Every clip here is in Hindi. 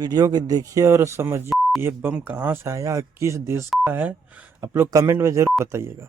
वीडियो के देखिए और समझिए ये बम कहाँ से आया, किस देश का है। आप लोग कमेंट में जरूर बताइएगा।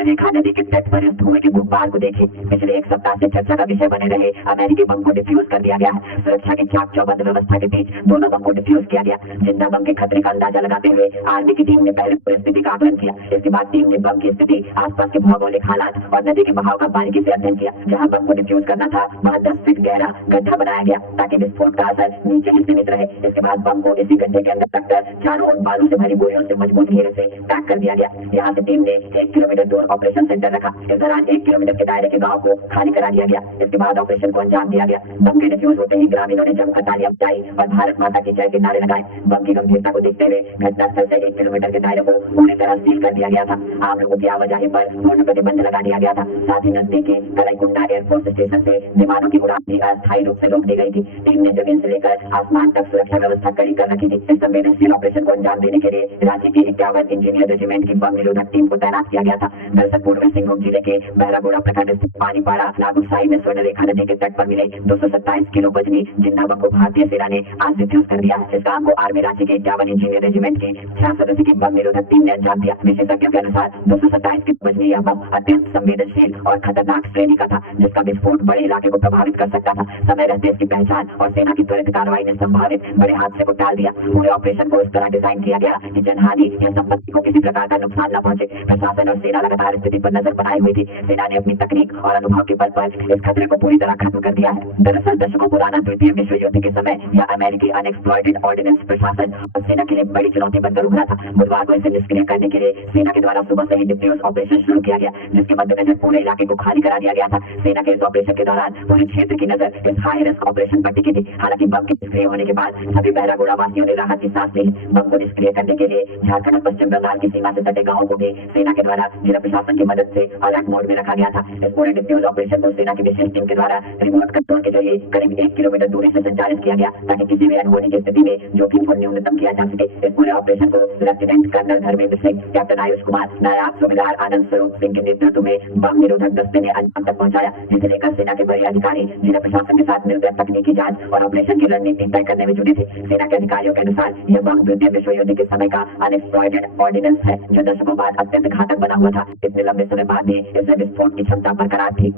रेखा नदी के तट पर इस धुएं के गुब्बार को देखें। पिछले एक सप्ताह से चर्चा का विषय बने रहे अमेरिकी बम को डिफ्यूज कर दिया गया है। सुरक्षा की चाक चौबंद व्यवस्था के बीच दोनों बम को डिफ्यूज किया गया। जिंदा बम के खतरे का अंदाजा लगाते हुए आर्मी की टीम ने पहले परिस्थिति का आकलन किया। इसके बाद टीम ने बम की स्थिति, आसपास के भौगोलिक हालात और नदी के बहाव का बारीकी से अध्ययन किया। जहाँ बम को डिफ्यूज करना था वहाँ 10 फीट गहरा गड्ढा बनाया गया ताकि विस्फोट का असर नीचे ही सीमित रहे। इसके बाद बम को इसी गड्ढे के अंदर रखकर चारों ओर बालू से भरी बोरियों से मजबूत घेरे से पैक कर दिया गया। यहाँ से टीम ने 1 किलोमीटर दूर ऑपरेशन सेंटर रखा। इस दौरान 1 किलोमीटर के दायरे के गांव को खाली करा दिया गया। इसके बाद ऑपरेशन को अंजाम दिया गया। बम के डिफ्यूज होते ही ग्रामीणों ने जमकर तालियां बजाई और भारत माता की जय के नारे लगाए। बम की गंभीरता को देखते हुए घटनास्थल से 1 किलोमीटर के दायरे को पूरी तरह सील कर दिया गया था। आम लोगों की आवाजाही पर पूर्ण प्रतिबंध लगा दिया गया था। साथ ही नजदीकी कलाईकुंडा एयरफोर्स स्टेशन से विमानों की उड़ान भी अस्थायी रूप से रोक दी गई थी। टीम ने जमीन से लेकर आसमान तक सुरक्षा व्यवस्था कड़ी कर रखी थी। इस संवेदनशील ऑपरेशन को अंजाम देने के लिए राज्य की 51 इंजीनियर रेजिमेंट की बम निरोधक टीम को तैनात किया गया था। दरअसल पूर्वी सिंहभूम जिले के बहरागोड़ा प्रखंड स्थित पानीपाड़ा नागुसाई में स्वर्ण रेखा नदी के तट पर मिले 227 किलो वजनी जिंदा बम को भारतीय सेना ने आज डिफ्यूज कर दिया। इस काम को आर्मी राज्य के 51 इंजीनियर रेजिमेंट की 6 सदस्य की बम निरोधक टीम ने अंजाम दिया। विशेषज्ञों के अनुसार 227 किलो वजनी यह बम अत्यंत संवेदनशील और खतरनाक श्रेणी का था, जिसका विस्फोट बड़े इलाके को प्रभावित कर सकता था। समय रहते इसकी पहचान और सेना की त्वरित कार्रवाई ने संभावित बड़े हादसे को टाल दिया। पूरे ऑपरेशन को इस तरह डिजाइन किया गया कि जनहानि या संपत्ति को किसी प्रकार का नुकसान न पहुंचे। प्रशासन और सेना लगातार स्थिति पर नजर बनाए हुई थी। सेना ने अपनी तकनीक और अनुभव के बल पर इस खतरे को पूरी तरह खत्म कर दिया है। दरअसल दशकों पुराना द्वितीय विश्व युद्ध के समय यह अमेरिकी अनएक्सप्लॉइटेड ऑर्डिनेंस प्रशासन और सेना के लिए बड़ी चुनौती बनकर उभरा था। बुधवार को इसे निष्क्रिय करने के लिए सेना के द्वारा सुबह से ही डिफ्यूज ऑपरेशन शुरू किया गया, जिसके मद्देनजर पूरे इलाके को खाली करा दिया गया था। सेना के इस ऑपरेशन के दौरान पूरे क्षेत्र की नजर इस हाई रिस्क ऑपरेशन पर टिकी थी। हालांकि बम के निष्क्रिय होने के बाद सभी बहरागोड़ा वासियों ने राहत की सांस ली। बम को निष्क्रिय करने के लिए झारखंड और पश्चिम बंगाल की सीमा से सटे गांवों को भी सेना के द्वारा जिला प्रशासन की मदद से अलर्ट मोड में रखा गया था। इस पूरे डिफ्यूज ऑपरेशन को सेना की विशेष टीम के द्वारा रिमोट कंट्रोल के जरिए करीब 1 किलोमीटर दूरी से संचालित किया गया ताकि किसी भी अनहोनी की स्थिति में जोखिम को न्यूनतम किया जा सके। इस पूरे ऑपरेशन को lieutenant colonel Dharmendra Singh, captain Ayush Kumar, नायब सूबेदार आनंद स्वरूप सिंह के नेतृत्व में बम निरोधक दस्ते ने अंजाम तक पहुंचाया, जिसे लेकर सेना के बड़े अधिकारी जिला प्रशासन के साथ मिलकर तकनीकी जांच और ऑपरेशन की रणनीति तय करने में जुटे थे। सेना के अधिकारियों के अनुसार यह बम द्वितीय विश्व युद्ध के समय का अनएक्सप्लॉइटेड ऑर्डिनेंस है, जो दशकों बाद अत्यंत घातक बना हुआ था। इतने लंबे समय बाद भी इसमें विस्फोट की क्षमता बरकरार थी।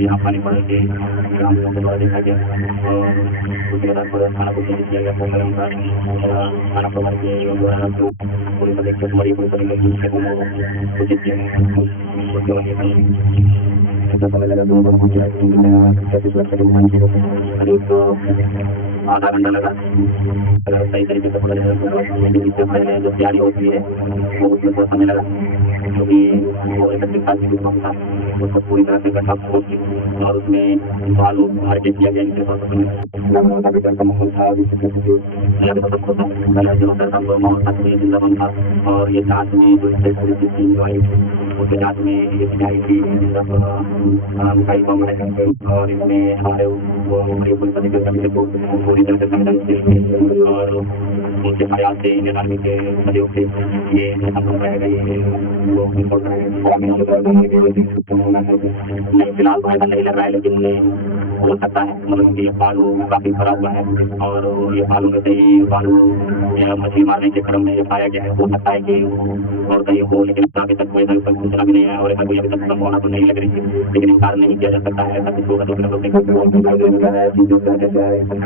यहाँ पानीपड़ा के ग्राम के द्वारा देखा गया और उसके बाद पूरा थाना को चिन्हित किया गया था। थाना प्रभार के द्वारा जो पुलिस अधीक्षक मरी पुलिस अधीक्षक को उचित किया उसके बाद ऐसा समय लगा 2 घंटे करीब आधा घंटा लगा। अगर सही तरीके से पकड़े जो तैयारी होती है वो उसमें बहुत समय लगा, क्योंकि वो 31 साल की था, उसको पूरी तरह से इकट्ठा होती और उसमें बालू भर के किया गया। इनके पास का माहौल था, माहौल था और ये जांच में जो आई उसके जांच में ये आई थी कई बम है और इसमें हमारे पुलिस अधिकारी को पूरी तरह से संवेदनशील और उनके प्रयास से इंडियन आर्मी के सहयोग से ये संभव रहेगा। ये वो फिलहाल तो ऐसा नहीं लग रहा है, लेकिन हो सकता है मतलब कि बालू काफी भरा हुआ है और ये बालू में से ही बालू मछली मारने के क्रम में ये पाया गया है। हो सकता है कि और कहीं हो, लेकिन अभी तक कोई सूचना भी नहीं है और ऐसा कोई अभी तक संभावना तो नहीं लग रही है, लेकिन इंकार नहीं किया जा सकता है। ऐसा कुछ होगा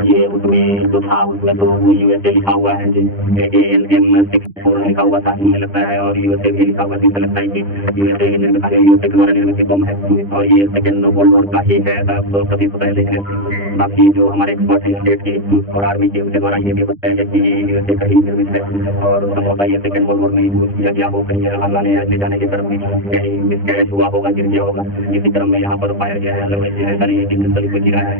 ये उसमें जो था उसमें तो यूएसए लिखा हुआ है, ALM-64 लिखा हुआ था, मुझे लगता है, और यूएसए भी लिखा हुआ है। लगता है कि यूएसए के द्वारा निर्मित बम है और ये सेकेंड वर्ल्ड वॉर का ही है, तो सभी पता है। लेकिन बाकी जो हमारे एक्सपर्ट हैं स्टेट के और आर्मी के, उनके द्वारा ये भी बताया गया कि यूएसए का ही निर्मित है और संभवतः ये सेकेंड वर्ल्ड वॉर में यूज किया गया हो। कहीं हमला ने ले जाने के क्रम में कहीं मिसकैरेज हुआ होगा, गिर गया होगा, इसी क्रम में यहाँ पर पाया गया है। ऐसा नहीं है कि मिसाइल को गिरा है।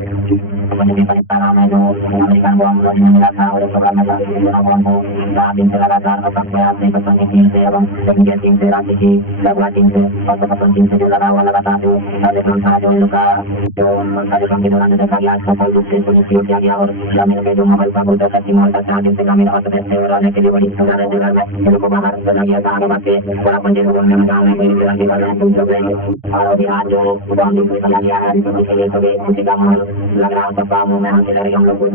लगातार देखा गया सुनिश्चित किया गया और ग्रामीण के जो हमारे सामने ग्रामीण रहने के लिए बड़ी जगह में को बाहर चला गया था। आगे बढ़ते पूरा पंडित और अभी आज जो चला गया है उसके लिए सभी खुशी का माहौल लग रहा सबका मुंह में आंखें लग रही हम लोग को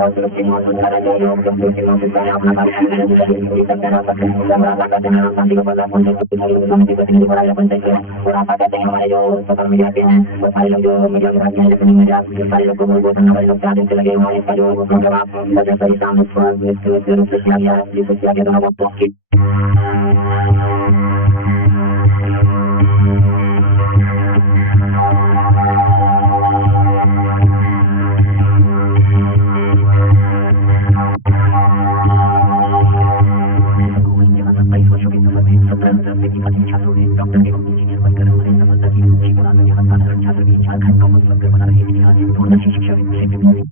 और सुरक्षित महसूस कर रहे हैं लोग सुरक्षित महसूस कर रहे हैं अपना कार्य सब कहना सकते हैं सब रास्ता करते हैं शांति को बर्दाश्त करते हैं शांति को दिल्ली बड़ा बनते हैं और रास्ता कहते हैं हमारे जो सोशल मीडिया पे हैं वो सारे लोग जो मीडिया में रहते हैं जैसे मीडिया सारे लोग को वो करने वाले लोग 4 दिन से लगे हुए हैं इसका जो जवाब वजह सही सामने निश्चित रूप से किया गया है किया गया दोनों को डॉक्टर एवं इंजीनियर बनकर हमारे सफलता की ऊंची मुरादों के साधारण छात्र भी झारखंड का मुस्लिम कर बना रहे इतिहास और अच्छी शिक्षा के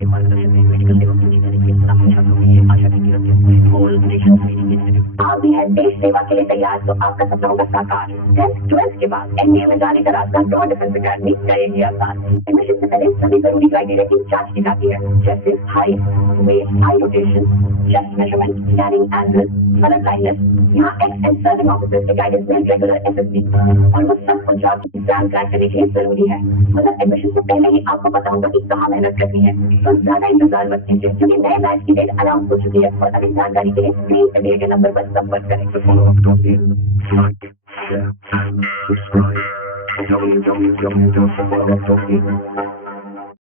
मार्गदर्शन में मेडिकल एवं इंजीनियरिंग के तमाम छात्रों के लिए आशा की किरण है होल नेशन लीडिंग इंस्टीट्यूट आप भी हैं देश सेवा के लिए तैयार तो आपका सपना होगा साकार 10th 12th के बाद एमबीए में जाने का रास्ता टॉप डिफेंस अकेडमी करेगी आसान एडमिशन से पहले सभी जरूरी क्राइटेरिया की जांच की जाती है जैसे height weight eye rotation chest measurement scanning angle sudden blindness यहाँ एक्स एंड सर्विंग ऑफिसर्स के गाइडेंस में रेगुलर एसएसबी और वो सब कुछ आपकी एग्जाम क्रैक करने के लिए जरूरी है मतलब एडमिशन से पहले ही आपको पता होगा कि कहाँ मेहनत करनी है तो ज्यादा इंतजार मत कीजिए क्योंकि नए बैच की डेट अनाउंस हो चुकी है और अधिक जानकारी के लिए स्क्रीन पे दिए गए नंबर पर संपर्क करें www.follow